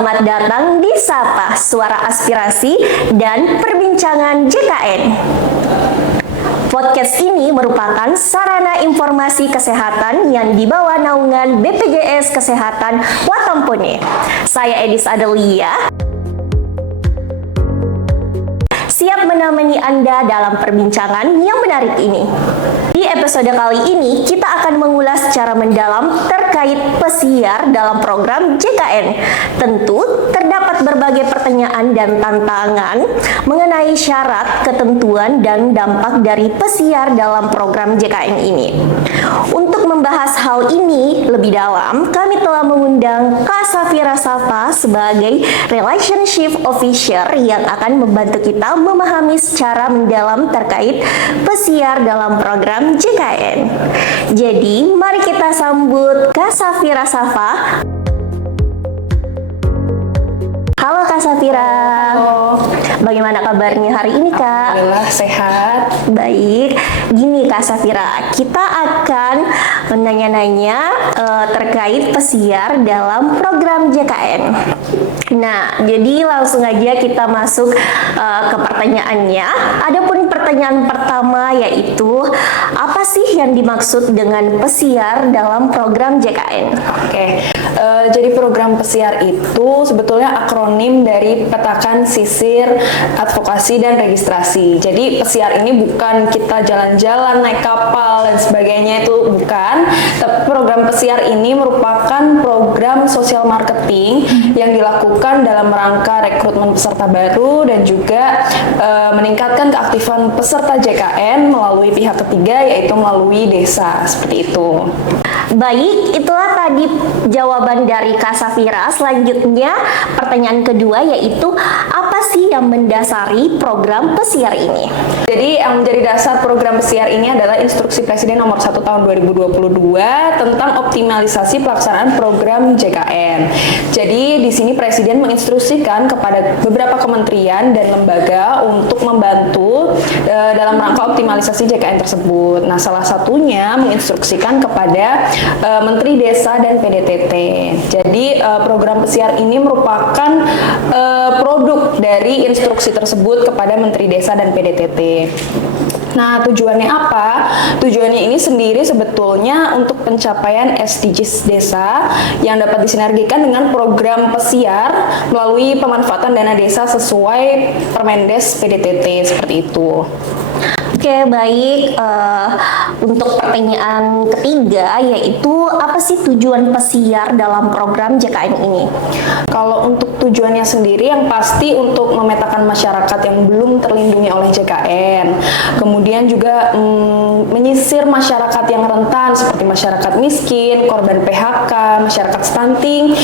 Selamat datang di Sapa, Suara Aspirasi dan Perbincangan JKN. Podcast ini merupakan sarana informasi kesehatan yang dibawa naungan BPJS Kesehatan Watampone. Saya Edis Adelia, siap menemani Anda dalam perbincangan yang menarik ini. Di episode kali ini, kita akan mengulas secara mendalam terkait pesiar dalam program JKN. Tentu, terdapat berbagai pertanyaan dan tantangan mengenai syarat, ketentuan, dan dampak dari pesiar dalam program JKN ini. Untuk membahas hal ini lebih dalam, kami telah mengundang Kak Safira Safa sebagai Relationship Officer yang akan membantu kita memahami secara mendalam terkait pesiar dalam program JKN. Jadi, mari kita sambut Kak Safira Safa. Halo Kak Safira. Halo. Bagaimana kabarnya hari ini, Kak? Alhamdulillah sehat. Baik. Gini Kak Safira, kita akan menanya-nanya terkait pesiar dalam program JKN. Nah, jadi langsung aja kita masuk ke pertanyaannya. Adapun pertanyaan pertama yaitu, apa sih yang dimaksud dengan pesiar dalam program JKN? Oke. Jadi program pesiar itu sebetulnya akronim dari petakan sisir advokasi dan registrasi. Jadi pesiar ini bukan kita jalan-jalan naik kapal dan sebagainya, itu bukan. Tapi program pesiar ini merupakan program sosial marketing yang dilakukan dalam rangka rekrutmen peserta baru dan juga meningkatkan keaktifan peserta JKN melalui pihak ketiga, yaitu melalui desa, seperti itu. Baik, itulah tadi jawaban dari Kak Safira. Selanjutnya, pertanyaan kedua yaitu, apa sih yang mendasari program pesiar ini? Jadi yang menjadi dasar program pesiar ini adalah Instruksi Presiden Nomor 1 Tahun 2022 tentang optimalisasi pelaksanaan program JKN. Jadi di sini Presiden menginstruksikan kepada beberapa kementerian dan lembaga untuk membantu dalam rangka optimalisasi JKN tersebut. Nah, salah satunya menginstruksikan kepada Menteri Desa dan PDTT. Jadi program pesiar ini merupakan produk dari instruksi tersebut kepada Menteri Desa dan PDTT. Nah, tujuannya apa? Tujuannya ini sendiri sebetulnya untuk pencapaian SDGs desa yang dapat disinergikan dengan program pesiar melalui pemanfaatan dana desa sesuai Permendes PDTT, seperti itu. Oke, baik. Untuk pertanyaan ketiga yaitu, apa sih tujuan pesiar dalam program JKN ini? Kalau untuk tujuannya sendiri, yang pasti untuk memetakan masyarakat yang belum terlindungi oleh JKN. Kemudian juga menyisir masyarakat yang rentan seperti masyarakat miskin, korban PHK, masyarakat stunting,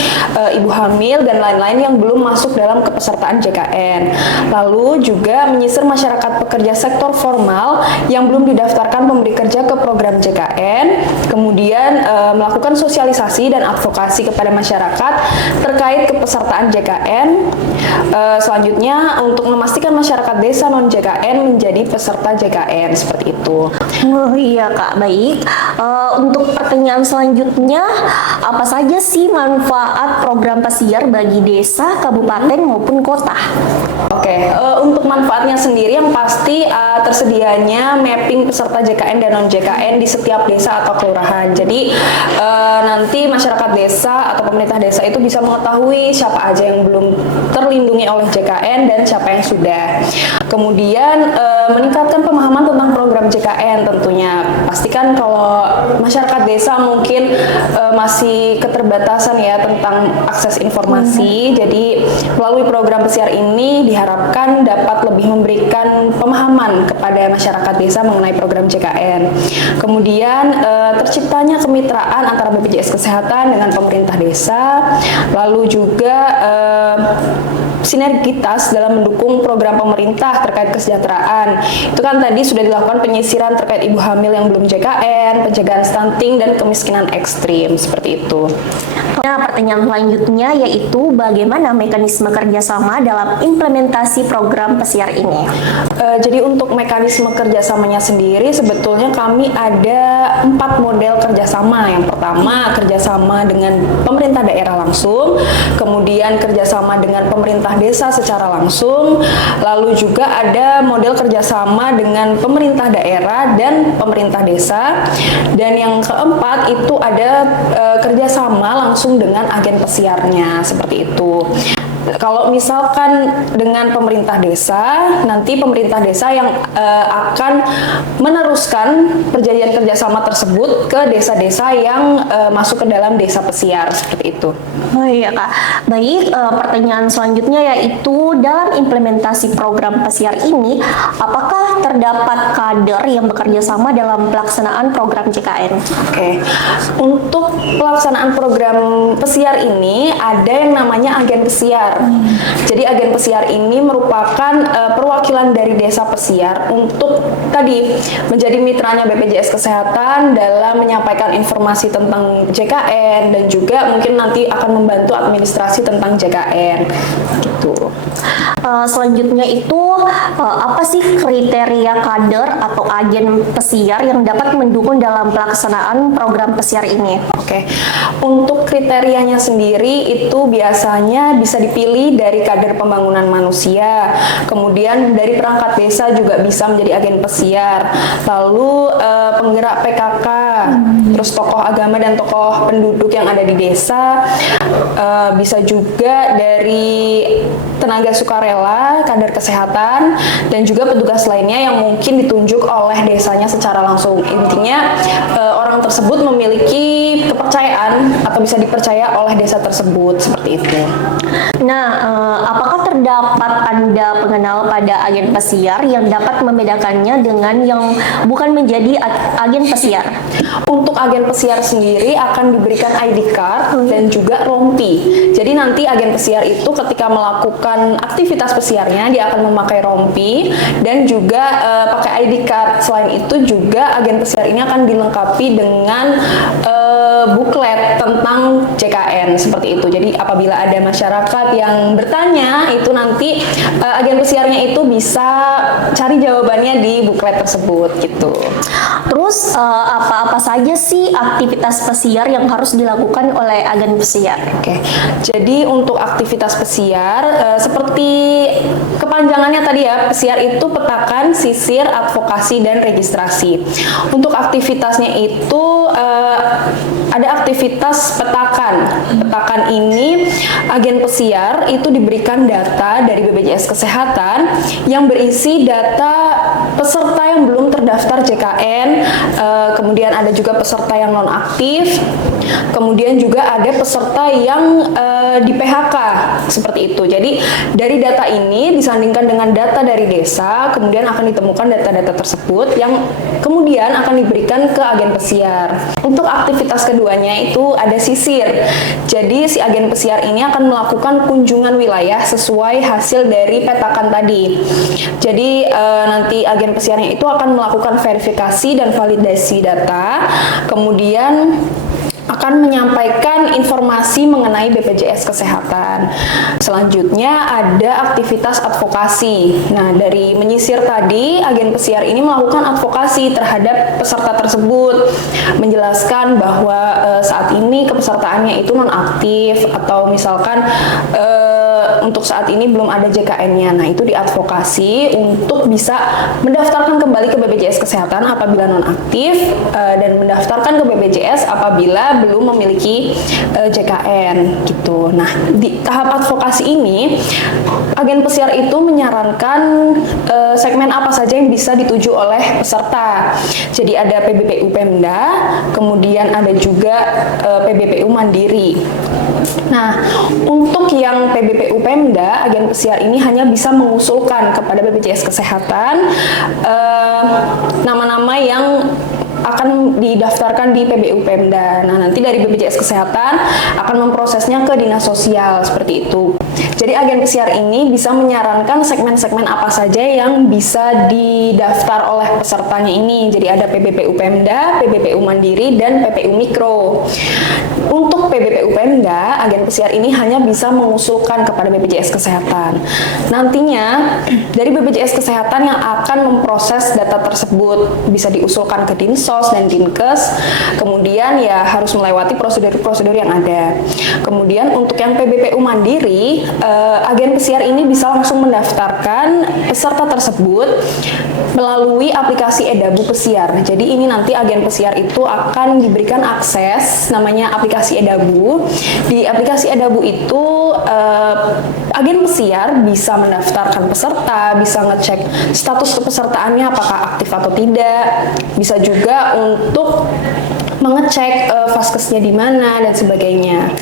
ibu hamil, dan lain-lain yang belum masuk dalam kepesertaan JKN. Lalu juga menyisir masyarakat pekerja sektor formal yang belum didaftarkan pemberi kerja ke program JKN, kemudian melakukan sosialisasi dan advokasi kepada masyarakat terkait kepesertaan JKN. Selanjutnya untuk memastikan masyarakat desa non JKN menjadi peserta JKN, seperti itu. Oh iya Kak, baik. Untuk pertanyaan selanjutnya, apa saja sih manfaat program pesiar bagi desa, kabupaten maupun kota? Oke, untuk manfaatnya sendiri yang pasti tersedianya mapping peserta JKN dan non JKN di setiap desa atau kelurahan. Jadi nanti masyarakat desa atau pemerintah desa itu bisa mengetahui siapa aja yang belum terlindungi oleh JKN dan siapa yang sudah. Kemudian meningkatkan pemahaman tentang program JKN tentunya. Pastikan kalau masyarakat desa mungkin masih keterbatasan ya tentang akses informasi. Jadi melalui program pesiar ini diharapkan dapat lebih memberikan pemahaman kepada masyarakat desa mengenai program JKN. Kemudian terciptanya kemitraan antara BPJS Kesehatan dengan pemerintah desa. Lalu juga sinergitas dalam mendukung program pemerintah terkait kesejahteraan. Itu kan tadi sudah dilakukan penyisiran terkait ibu hamil yang belum JKN, pencegahan stunting dan kemiskinan ekstrim, seperti itu. Nah, pertanyaan selanjutnya yaitu bagaimana mekanisme kerjasama dalam implementasi program pesiar ini? Jadi untuk mekanisme kerjasamanya sendiri sebetulnya kami ada 4 model kerjasama. Yang pertama kerjasama dengan pemerintah daerah langsung, kemudian kerjasama dengan pemerintah desa secara langsung, lalu juga ada model kerjasama dengan pemerintah daerah dan pemerintah desa, dan yang keempat itu ada kerjasama langsung dengan agen pesiarnya, seperti itu. Kalau misalkan dengan pemerintah desa, nanti pemerintah desa yang akan meneruskan perjanjian kerjasama tersebut ke desa-desa yang masuk ke dalam desa pesiar, seperti itu. Oh iya Kak, baik, pertanyaan selanjutnya yaitu dalam implementasi program pesiar ini, apakah terdapat kader yang bekerja sama dalam pelaksanaan program JKN? Oke, untuk pelaksanaan program pesiar ini ada yang namanya agen pesiar. Jadi agen pesiar ini merupakan perwakilan dari desa pesiar untuk tadi menjadi mitranya BPJS Kesehatan dalam menyampaikan informasi tentang JKN dan juga mungkin nanti akan membantu administrasi tentang JKN gitu. Selanjutnya itu apa sih kriteria kader atau agen pesiar yang dapat mendukung dalam pelaksanaan program pesiar ini? Oke, untuk kriterianya sendiri itu biasanya bisa dipilih dari kader pembangunan manusia, kemudian dari perangkat desa juga bisa menjadi agen pesiar, lalu penggerak PKK, terus tokoh agama dan tokoh penduduk yang ada di desa, bisa juga dari tenaga sukarela, kader kesehatan, dan juga petugas lainnya yang mungkin ditunjuk oleh desanya secara langsung. Intinya orang tersebut memiliki kepercayaan atau bisa dipercaya oleh desa tersebut, seperti itu. Nah, apakah terdapat tanda pengenal pada agen pesiar yang dapat membedakannya dengan yang bukan menjadi agen pesiar? Untuk agen pesiar sendiri akan diberikan ID card dan juga rompi. Jadi nanti agen pesiar itu ketika melakukan aktivitas pesiarnya dia akan memakai rompi dan juga pakai ID card. Selain itu juga agen pesiar ini akan dilengkapi dengan buklet tentang JKN, seperti itu. Jadi apabila ada masyarakat yang bertanya, itu nanti agen pesiarnya itu bisa cari jawabannya di buklet tersebut gitu. Terus apa-apa saja sih aktivitas pesiar yang harus dilakukan oleh agen pesiar? Oke, jadi untuk aktivitas pesiar seperti kepanjangannya tadi ya, pesiar itu petakan, sisir, advokasi, dan registrasi. Untuk aktivitasnya itu ada aktivitas petakan. Petakan ini agen pesiar itu diberikan data dari BPJS Kesehatan yang berisi data peserta yang belum terdaftar JKN, kemudian ada juga peserta yang non-aktif, kemudian juga ada peserta yang di PHK, seperti itu. Jadi dari data ini disandingkan dengan data dari desa, kemudian akan ditemukan data-data tersebut yang kemudian akan diberikan ke agen pesiar. Untuk aktivitas keduanya itu ada sisir. Jadi si agen pesiar ini akan melakukan kunjungan wilayah sesuai hasil dari petakan tadi. Jadi nanti agen pesiarnya itu akan melakukan verifikasi dan validasi data, kemudian akan menyampaikan informasi mengenai BPJS Kesehatan. Selanjutnya ada aktivitas advokasi. Nah, dari menyisir tadi, agen pesiar ini melakukan advokasi terhadap peserta tersebut, menjelaskan bahwa saat ini kepesertaannya itu non-aktif, atau misalkan untuk saat ini belum ada JKN-nya. Nah, itu diadvokasi untuk bisa mendaftarkan kembali ke BPJS Kesehatan apabila non-aktif, dan mendaftarkan ke BPJS apabila belum memiliki JKN gitu. Nah, di tahap advokasi ini agen pesiar itu menyarankan segmen apa saja yang bisa dituju oleh peserta. Jadi ada PBPU Pemda, kemudian ada juga PBPU Mandiri. Nah, untuk yang PBPU Pemda, agen pesiar ini hanya bisa mengusulkan kepada BPJS Kesehatan nama-nama yang akan didaftarkan di PBU Pemda. Nah, nanti dari BPJS Kesehatan akan memprosesnya ke Dinas Sosial seperti itu. Jadi agen pesiar ini bisa menyarankan segmen-segmen apa saja yang bisa didaftar oleh pesertanya ini. Jadi ada PBPU Pemda, PBPU Mandiri, dan PPU Mikro. Untuk PBPU Pemda, agen pesiar ini hanya bisa mengusulkan kepada BPJS Kesehatan. Nantinya dari BPJS Kesehatan yang akan memproses data tersebut, bisa diusulkan ke Dinsos dan Dinkes. Kemudian ya harus melewati prosedur-prosedur yang ada. Kemudian untuk yang PBPU Mandiri, agen pesiar ini bisa langsung mendaftarkan peserta tersebut melalui aplikasi Edabu Pesiar. Jadi ini nanti agen pesiar itu akan diberikan akses namanya aplikasi Edabu. Di aplikasi Edabu itu agen pesiar bisa mendaftarkan peserta, bisa ngecek status kepesertaannya apakah aktif atau tidak, bisa juga untuk mengecek vaskesnya di mana dan sebagainya.